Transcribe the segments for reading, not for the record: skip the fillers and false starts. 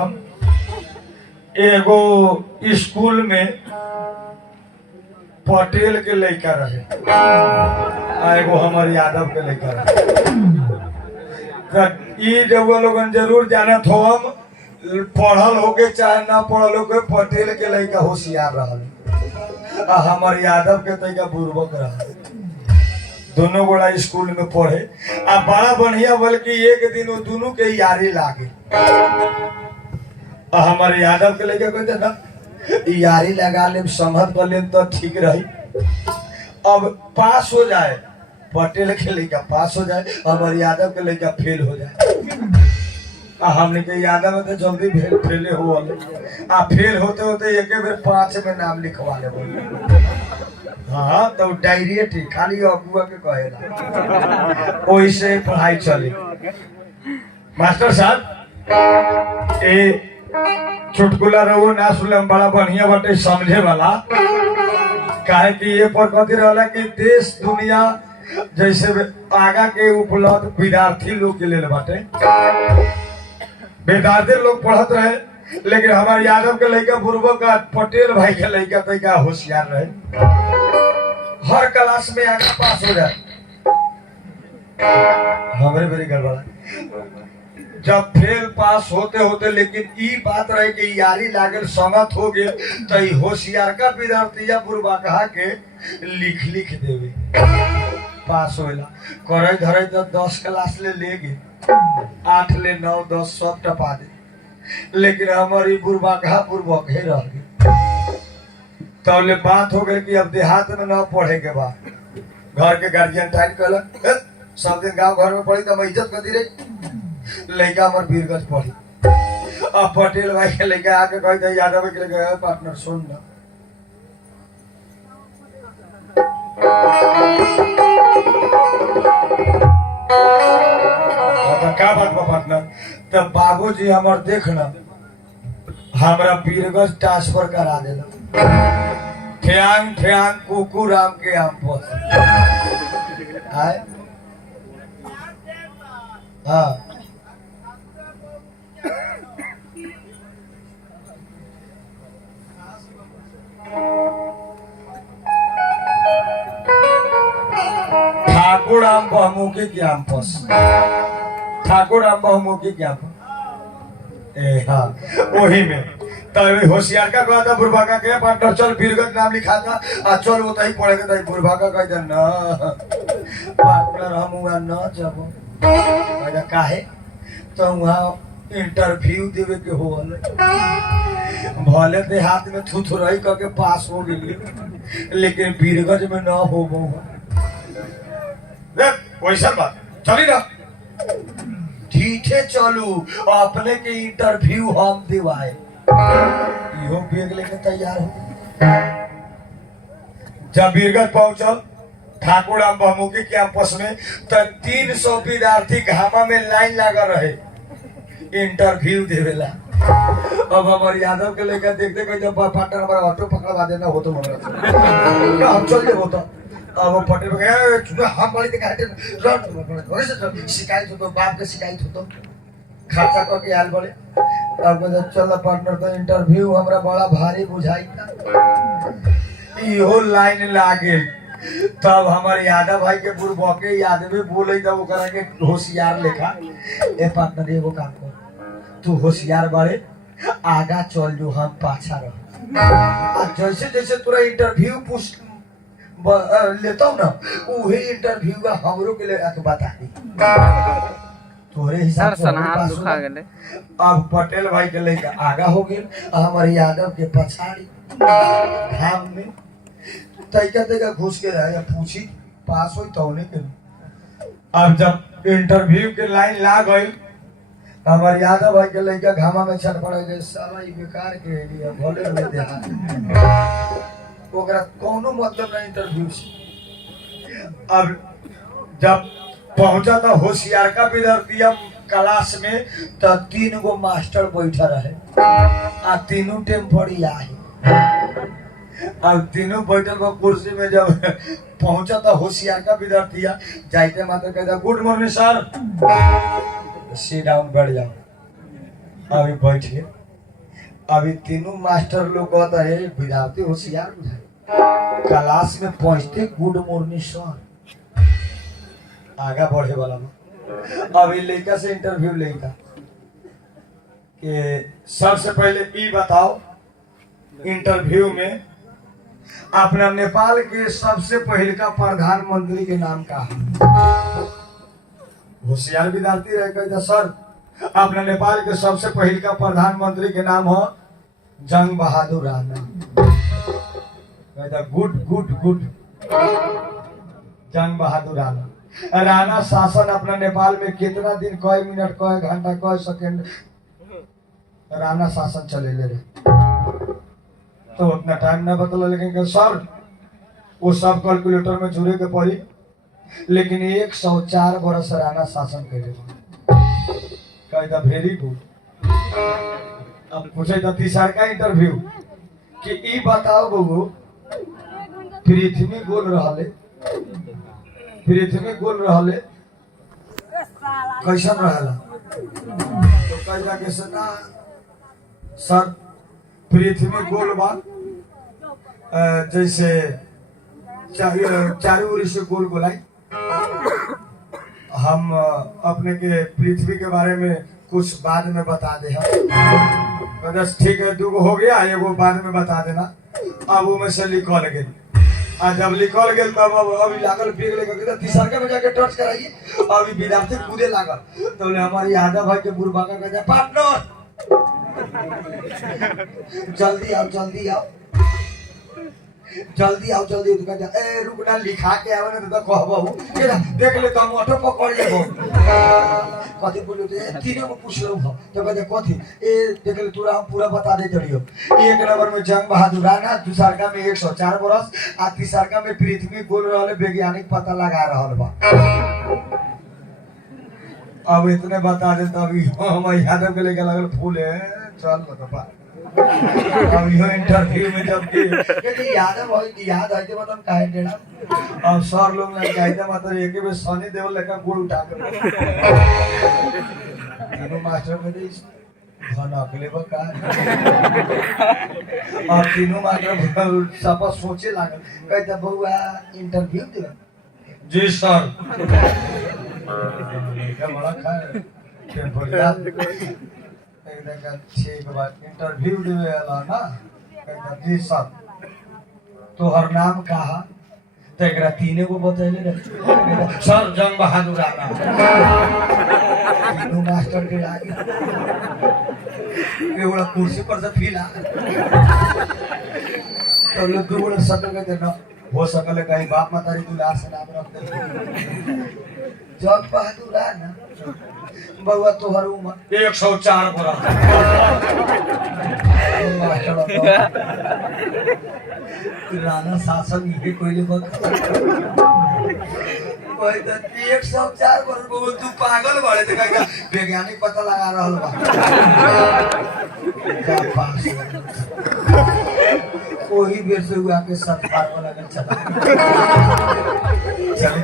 Welcome. एगो school में पटेल के लड़का रहे आ एगो हमर यादव के लड़का रहे। रउआ लोगन जरूर जानत हो, हम पढ़ल होके चाहे ना पढ़ल होके पटेल के लड़का होशियार रहल आ हमर यादव के तरीका बुर्बक रहल। दोनों गोड़ा स्कूल में पढ़े आ बड़ा बढ़िया, बल्कि एक दिन वो दोनों के यारी लागे। हमारे यादव के लेके कहते ना यारी लगा ले, संगत कर ले तो ठीक रही। अब पास हो जाए, पटेल के लेके पास हो जाए, हमारे यादव के लेके फेल हो जाए। हमने के यादव में तो जल्दी फेले हो आ फेल होते होते एक बेर 5 में नाम लिखवा ले बोले। हाँ तो डायरेक्ट खाली अगुआ के कहेला, ओइसे पढ़ाई चले। मास्टर साहब ए चुटकुला रहो ना सुनले बड़ा बढ़िया बाटे, समझे वाला। काहे कि ये पर कथी रहला कि देश दुनिया जैसे आगा के उपलब्ध विद्यार्थी लोग के लिए बाटे। विद्यार्थी लोग पढ़त रहे, लेकिन हमारे यादव के लड़का बुर्बक का पटेल भाई के लड़का तरीका होशियार रहे। हर क्लास में आगे पास हो जाए। हमारे मेरी गड़बड़ा जब फेल पास होते होते, लेकिन ई बात रहे कि यारी लागल संगत हो गए तो होशियार का विद्यार्थी बुर्बका के लिख देवे पास होला। करे धरे तो 10 क्लास ले गए, 8 ले 9 10 सब टपा दे, लेकिन हमारी बुर्बका बुर्बक रह गए। तो ले बात हो गई कि अब देहात में न पढ़े के बाद घर के गार्जियन टाइट कर सब दिन गांव घर में पढ़ी तो इज्जत कर दी रही। लड़का हमार वीरगंज पढ़ी, अब पटेल भाई के लड़का आके कही यादव के लड़का पार्टनर सुन ना, क्या बात बा पार्टनर। तो बाबूजी हमार देखना हमरा वीरगंज ट्रांसफर करा देना। ठ्यांग ठ्यांग कुकू राम के आम पस हाँ ठाकुर आम बहुमुखी कैंपस, ठाकुर आम बहुमुखी कैंपस हाँ वही में। तभी होशियार का कहा था बुर्बका के पार्टनर चल वीरगंज नाम लिखा था आ चल वो तही पढ़ेगा। तही बुर्बका कहता ना पार्टनर हम वहाँ न जब कहता काहे तो वहाँ इंटरव्यू देवे के हो भले देहात में थुथुरई करके पास हो गई, लेकिन वीरगंज में न हो वैसा बात चली ना ठीक है। चलू अपने के इंटरव्यू हम दिवाए, इहो बैग लेके तैयार हो। जब वीरगंज पहुंचल ठाकुर आम बहुमुखी कैंपस में तो 300 विद्यार्थी घामा में लाइन लगा रहे इंटरव्यू देवेला। अब हमारे यादव के लेकर देखते कोई जब पार्टनर हमारा ऑटो पकड़वा देना हो तो हम चल जाए होता। अब वो पटेल हम बड़ी शिकायत हो तो बाप के शिकायत हो तो खर्चा करके आयल बोले। अब चल पार्टनर तो इंटरव्यू हमरा बड़ा भारी बुझाई इहो लाइन लागे। तब हमारे यादव भाई के बुर्बके यादव बोले तब ओकरा के होशियार लेखा ए पार्टनर एगो काम कर, तू होशियार बारे आगा चल जो हम पाछा रह। जैसे जैसे तोरा इंटरव्यू पूछ लेता हूँ ना उहे इंटरव्यू हमरो के लिए बता दी तोरे हिसाब से। अब पटेल भाई के लेके आगा हो गए, हमारे यादव के पछाड़ी घाम में तैका तैका घुस के रहे पूछी पास हो तो के। अब जब इंटरव्यू के लाइन ला गई हमारे यादव भाई के लेके घामा में छटपड़े साला बेकार के लिए भले में देहात ओकरा कोनो मतलब नहीं इंटरव्यू से। अब जब पहुंचा था होशियार का विद्यार्थी क्लास में तो 3 गो मास्टर बैठा रहे आ तीनों टेम्परी आए। अब तीनों बैठल कुर्सी में जब पहुंचा था होशियार का विद्यार्थी जाते मात्र कहता गुड मॉर्निंग सर, सिट डाउन बैठ जाओ। अभी बैठे अभी तीनों मास्टर लोग कहता है विद्यार्थी होशियार बुझाए क्लास में पहुंचते गुड मॉर्निंग सर आगा बढ़े वाला में अभी लड़का से इंटरव्यू लेगा कि सबसे पहले ये बताओ इंटरव्यू में अपना नेपाल के सबसे पहले का प्रधानमंत्री के नाम का होशियार विद्यार्थी रह गए सर अपना नेपाल के सबसे पहले का प्रधानमंत्री के नाम हो जंग बहादुर राणा गुड गुड गुड जंग बहादुर राणा राणा शासन अपना नेपाल में कितना दिन कई मिनट कई घंटा कई सेकंड राणा शासन चले ले रहे तो उतना टाइम ना बतला लेकिन सर वो सब कैलकुलेटर में जुड़े के पड़ी लेकिन 104 बरस राणा शासन करे कहता वेरी गुड अब पूछे तो तीसर का इंटरव्यू कि ई बताओ बबू पृथ्वी गोल रहले कैसन रहला तो कहता कि सर पृथ्वी गोल बा जैसे चारों ओर से गोल गोलाई हम अपने के पृथ्वी के बारे में कुछ बाद में बता दे हम बस ठीक है दो हो गया एगो बाद में बता देना अब वो में से लिखल गए आ जब लिखल गए तब अभी लागल पीक लेकर तीसर के में जाके टच कराइए अभी विद्यार्थी कूदे लागल तो हमारे यादव भाई के बुरबा का कहते पार्टनर जल्दी आओ जल्दी तो कहते ए रुक ना लिखा के आवे ना तो कहबहू के देख ले तो हम ऑटो पकड़ लेबो कथि बोलियो तो तीनों को पूछ लो तो कहते कथि ए देख ले तोरा हम पूरा बता दे चलियो एक नंबर में जंग बहादुर राणा दूसर का में 104 बरस आ तीसर का में पृथ्वी गोल रहले वैज्ञानिक पता लगा रहल बा अब इतने बता दे तभी हम यादव के लेके लगल फूल है चल बता अब यो इंटरव्यू में जब कि यादव है याद है तो मतलब काहे देना अब सर लोग ने कहते मतलब एक ही में सनी देओल लेकर गोल उठा कर तीनों मास्टर में दे घन अगले बका और तीनों मास्टर सब सोचे लागल कहते बउआ इंटरव्यू दे जी सर क्या बड़ा खाए फिर बढ़िया ठीक बात इंटरव्यू देवे वाला ना कहता जी सर तोहर नाम कहा तो एकरा तीने को बतैले रे सर जंग बहादुर राणा तीनों मास्टर के आगे केवल कुर्सी पर से फीला तो लोग दो बड़े सकल कहते ना हो सकल कहीं बाप मातारी दुलार से नाम रख दे जंग बहादुर राणा बउआ तोहर उम्र 104 बरस राणा शासन ये कोई बात कोई तो 104 बरस बउआ तू पागल बाड़े त का वैज्ञानिक पता लगा रहल बा कोई बेर से हुआ के साथ पागल लगल चले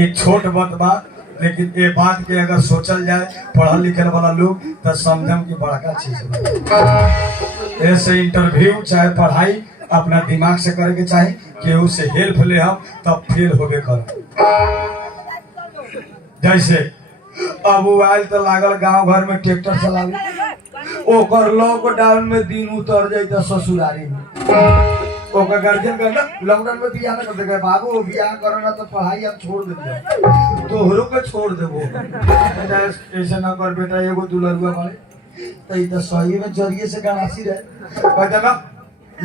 ये छोट बात लेकिन ये बात के अगर सोचल जाए पढ़ल लिखल वाला लोग तो समझम की बड़का चीज है ऐसे इंटरव्यू चाहे पढ़ाई अपना दिमाग से करे के चाहे केहू से हेल्प ले हम तब फेल होबे कर जैसे अब आयल तो लागल गांव घर में ट्रैक्टर चलावे ओकर लॉकडाउन में दिन उतर जाता ससुरारी में ओकर गार्जियन करना लॉकडाउन में बियाह ना करते बाबू बियाह करना तो पढ़ाई हम छोड़ देंगे तोहरो के छोड़ देबो ऐसे ना कर बेटा एगो दुलरुआ वाले तो ई तो सही में जरिए से गणासी रहे कहता ना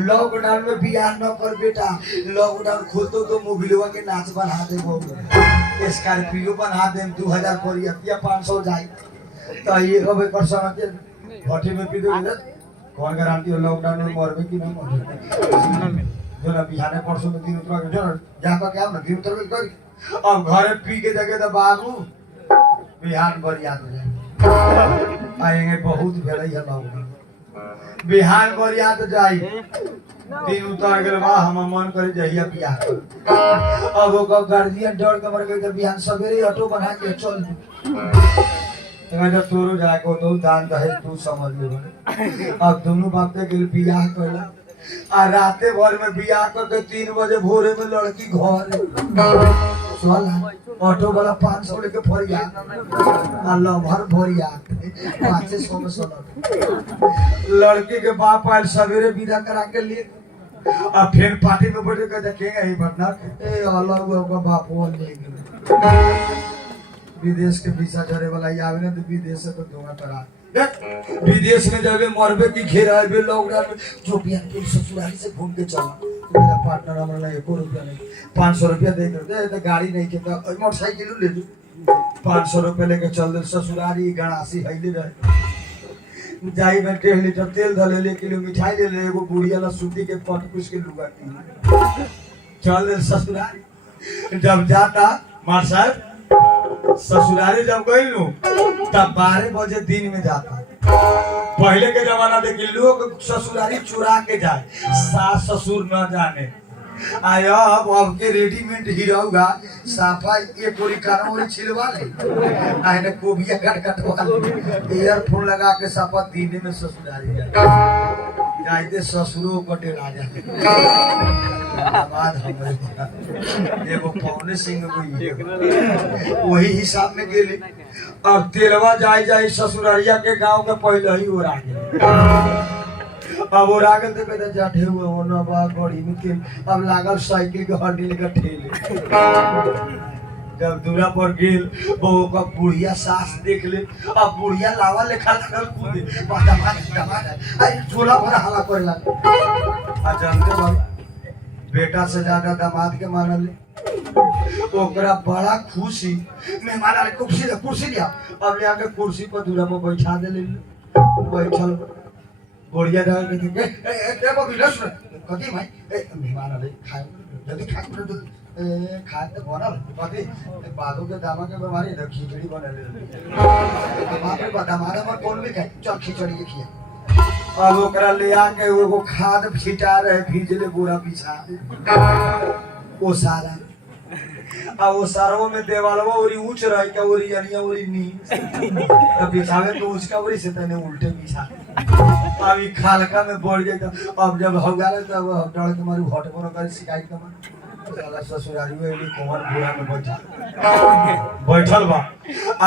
लॉकडाउन में बियाह न कर बेटा लॉकडाउन खोलतो तो मोबिलवा के नाच बढ़ा देबो स्कॉर्पियो बना देम 2000 पर 500 जाई तो ये कबे कर सकते भट्टी में पी दो कौन गारंटी है लॉकडाउन में मरबे कि नहीं मरबे जो ना बिहाने परसों में दिन उतरा जो जा का क्या ना दिन उतर कर अब घरे पी के जगह तो बाबू बिहान पर याद हो जाए आएंगे बहुत भेड़ई है लॉकडाउन बिहान पर याद जाई दिन उतर गेल बा हम मन करे जहिया बियाह अब वो गार्जियन डर के मर गए तो बिहान सवेरे ऑटो बना के चल तो तोरो जाके तो दान दहेज तू समझ ले बड़े। अब दोनों बाप के गेल बियाह कइला आ राते भर में बियाह करके 3 बजे भोरे में लड़की घर चल ऑटो वाला 500 लेके फरिया आ लभर भरिया 500 में लड़की के बाप आयल सवेरे विदा करा के लिए आ फिर पार्टी में बैठ के देखेंगे ही बटना ए अलग होगा बाप वो ले गेल विदेश के वीजा झरे वाला ही आवे ना तो विदेश से तो धोखा करा विदेश में जावे मरबे की घेरा है लॉकडाउन में जो भी आपके ससुराली से घूम के चला मेरा पार्टनर हमारा 1 रुपया नहीं 500 रुपया दे कर दे गाड़ी नहीं के तो मोटरसाइकिल ले ली 500 रुपया लेके चल दे ससुराली गणासी हैली रहे जाई में 1.5 लीटर तेल धले ले किलो मिठाई ले ले एगो बुढ़िया ला सूती के पट कुछ के लुगा चल दे ससुराली जब जाता मार साहब ससुराली जब गई लू तब 12 बजे दिन में जाता पहले के जमाना देखिए लोग ससुराली चुरा के जाए सास ससुर न जाने आया अब के रेडीमेड हीरोगा साफा एक कोरी कानोरी छिलवा ले आने कोबिया काट कटवा ले ईयरफोन लगा के साफा दिन में ससुराली जाते ससुरो को डेरा जाए बाद हमारे एगो पौने सिंह को वही हिसाब में गेली अब तेलवा जाई ससुरारिया के गांव के पहले ही ओरा गेल अब वो रागल तो कहता जाठे हुए हो ना बा गड़ी में तेल अब लागल साइकिल के हड्डी लेकर ठेले जब दूरा पर गेल बहू का बुढ़िया सास देख ले अब बुढ़िया लावा लेखा लगल कूदे अरे झोला भरा हला करे लगा आ जानते बाबू बेटा से ज्यादा दामाद के मानल ले ओकरा बड़ा खुशी मेहमान आले कुर्सी लिया अब ले आके कुर्सी पर दूरा पर बैठा दे ले बैठल बुढ़िया डाल के थे ए बाबू लस कथी भाई ए मेहमान आले खाए जल्दी खाए तो बनल कथी बालू के दामा के बीमारी है खिचड़ी बना ले बाप रे दामाद हमर कौन भी खाए चल खिचड़ी के खिया अब ओकरा ले आके वो खाद छिटा रहे भीजले बोरा बिछा ओ सारा आ वो सारों में देवालवा ओरी ऊंच रही क्या ओरी अनिया ओरी नी अब बिछावे तो उसका ओरी से तने उल्टे बिछा अब ई खालका में बढ़ जाए तो अब जब हो गया तब डर के मारू हट पर कर शिकायत कर साला ससुरारी में एली कोमर बुरा में बैठल बा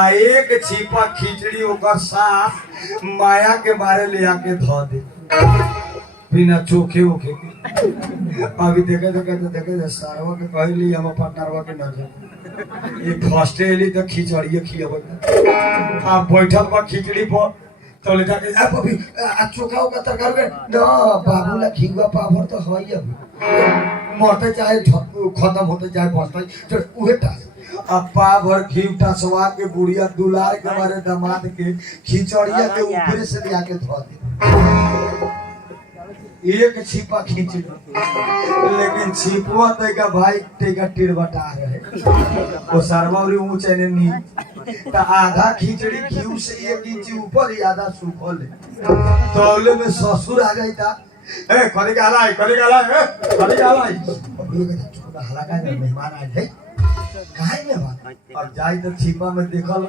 आ एक छिपा खिचड़ी ओकर सास माया के मारे ले आके ध दे बिना चोखे ओखे अभी देखे सारवा के कहली हम पटनारवा के नजर ये फर्स्ट एली तो खिचड़िए खियाब आ बैठल बा खिचड़ी पर तो ले जाके अब अभी चोखा का तरकारी के ना बाबूला खिगवा पाभर तो है ही अभी मरते चाहे खत्म होते चाहे बचते तो उहे टास अब पाभर खीवटा सवा के बुढ़िया दुलार के मारे दामाद के खिचड़िया के ऊपर से ले आके धो दे एक छिपा खींच लेकिन छिपवा तैका भाई तैका टिरबटा रहे वो सरवावरी ऊंचे ने नी तो आधा खिचड़ी घी से 1 इंच ऊपर ही आधा सूखल तौले में ससुर आ जाता ए कने के हलाई ए कने के हलाई अब ये कहता छोटा हला का मेहमान आए थे काहे में बात अब जाई तो छिपा में देखल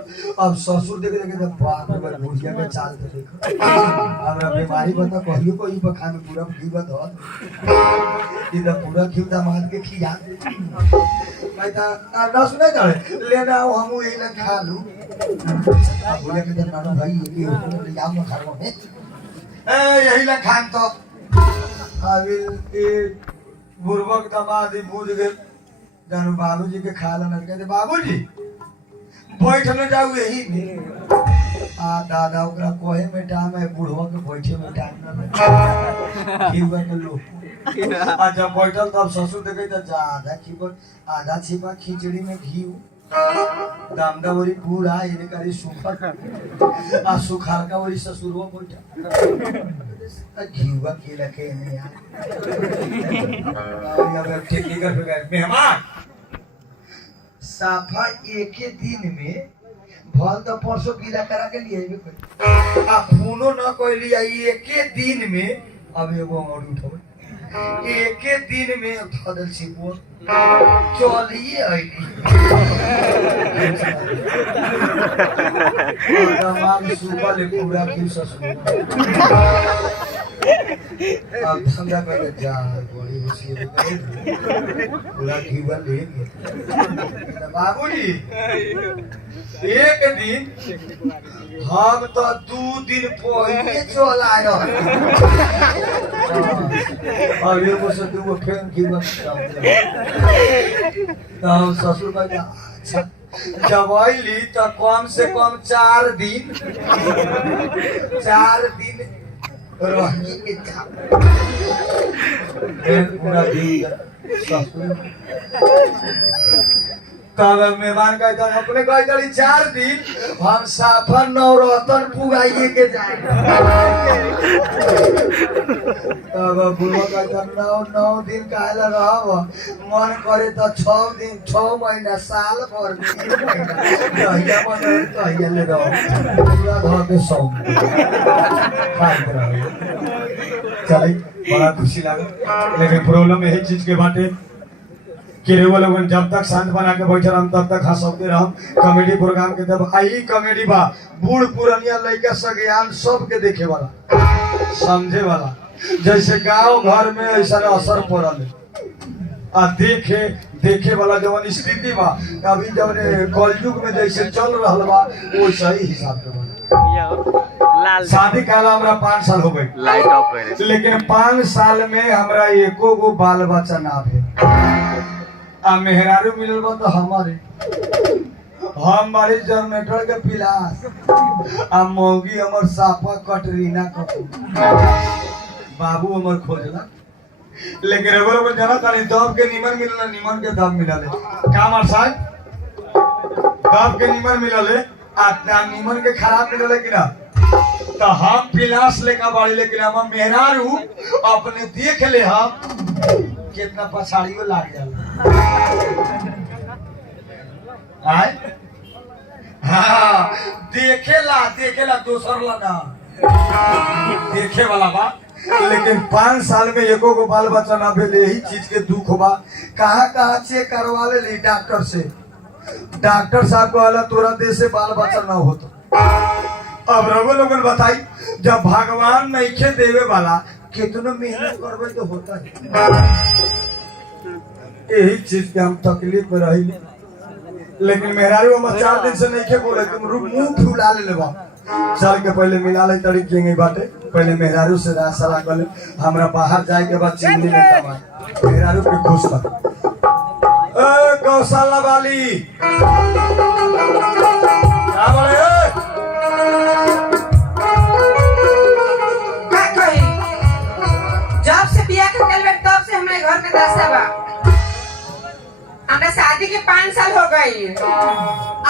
अब ससुर देखे तो बाप रे बुढ़िया के चाल के देखो हमरा बीमारी बता कहियो कोई बखा में पूरा घी बता इधर पूरा घी दामाद के खिया भाई ता ना सुने जाए लेना आओ हम यही ना खा लूं अब बोले के नानो भाई ये ले जाओ ना घर में ए यही ना खान तो अभी ये बुर्बक दामाद ही बूझ गए जानू बाबूजी के खाला न कहते बाबूजी बैठ न जाऊ यही आ दादा ओकरा कोहे में टाइम है बुढ़वा के बैठे में टाइम न खीवा के लो आ जब बैठल तब ससुर देखे त ज्यादा खीवा आधा छिपा खिचड़ी में घी दामदा वरी पूरा इने करी सूखा आ सुखाल का वरी ससुरवा बैठा घीवा के लके नहीं यार अब टेक्निकल पे गए मेहमान साफा एक ही दिन में भल तो परसों गीला करा के लिए आ फोनो न कोई लिया एक ही दिन में अब एगो और उठो एक ही दिन में खदल छिपो चलिए तमाम सुबह ले पूरा की ससुर अब धंधा कर जा बड़ी मुश्किल पूरा जीवन ले बाबूजी एक दिन हम तो 2 दिन पहले चल आयो और ये मुझसे 2 फेन जीवन हम ससुर का अच्छा दवाई ली तो कम से कम 4 दिन रही के पूरा दिन ससुर तब मेहमान का इधर अपने का इधर 4 दिन हम साफर नवरत्न पुगाइए के जाए तब बुढ़वा का इधर 9 दिन काहेला रहब मन करे तो 6 दिन 6 महीना साल भर 3 महीना कहिया मन कहिया ले रहो पूरा घर के सौ खाते रहो चलिए बड़ा खुशी लगा लेकिन प्रॉब्लम यही चीज के बाटे कि रे वो लोगन जब तक शांत बना के बैठे रहम तब तक हंसते रहम कॉमेडी प्रोग्राम के तब आई कॉमेडी बा बूढ़ पुरनिया लड़का सज्ञान सब के देखे वाला समझे वाला जैसे गांव घर में ऐसा असर पड़ल आ देखे वाला जवन स्थिति बा अभी जब कलयुग में जैसे चल रहल बा वो सही हिसाब के बा शादी काला हमरा 5 साल हो गई लाइट ऑफ करे लेकिन 5 साल में हमरा एको गो बाल बच्चा ना भेल आ मेहरारू मिलल बा तो हमारे जनरेटर के पिलास आ मौगी हमर साफा कटरीना कपूर बाबू हमर खोजला लेकिन एगो लोग जाना तानी दब के निमन मिलल निमन के दब मिलल का मार साहब दब के निमन मिलल आ निमन के खराब मिलल कि ना तो हम पिलास लेका बाड़ी लेकिन हम मेहरारू अपने देख ले हम कितना पछाड़ियो लाग जाला आय हाँ देखेला दोसर ला ना देखे वाला बा लेकिन 5 साल में एको गो बाल बच्चा ना भेल यही चीज के दुख बा कहाँ चेक करवा ले डॉक्टर से डॉक्टर साहब कहला तोरा देह से बाल बच्चा ना होता अब रघु लोगन बताई जब भगवान नइखे देवे वाला कितना मेहनत करबे तो होता है यही चीज के हम तकलीफ में रही लेकिन मेहरारू हम 4 दिन से नइखे बोले तुम मुंह फुला ले लेबा चल के पहले मिला ले तड़ी केंगे बाटे पहले मेहरारू से सलाह कर ले हमरा बाहर जाए के बाद चिंगली में कमा मेहरारू के खुश कर ए गौशाला वाली क्या बोले जब से बियाह के गल तब से हमारे घर में दशा बा हमरा शादी के 5 साल हो गई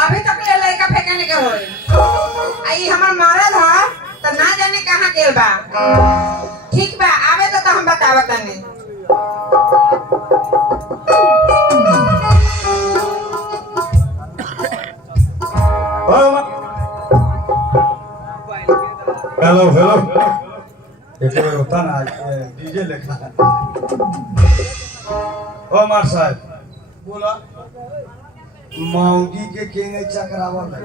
अभी तक ले लड़का फेंकने के होई आई हमर मरद ह तो ना जाने कहां गेल बा ठीक बा आवे तो हम बतावा तनी हेलो एक बार होता ना डीजे लिखा ओ मार साहब बोला मौगी के केंगे चक्रावर है